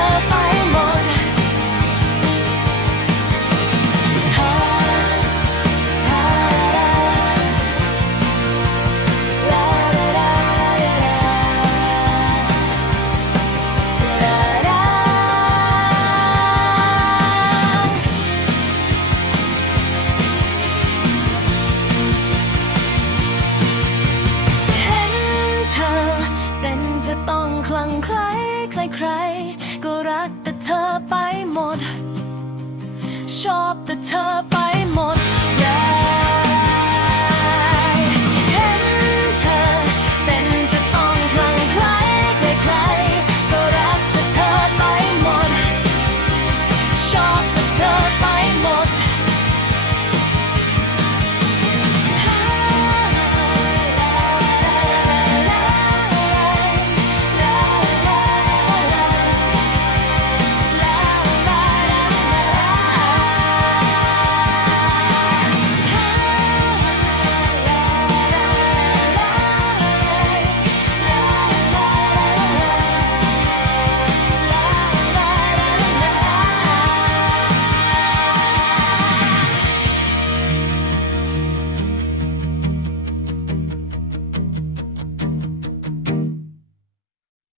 love. ใครใครก็รักแต่เธอไปหมด ชอบแต่เธอไป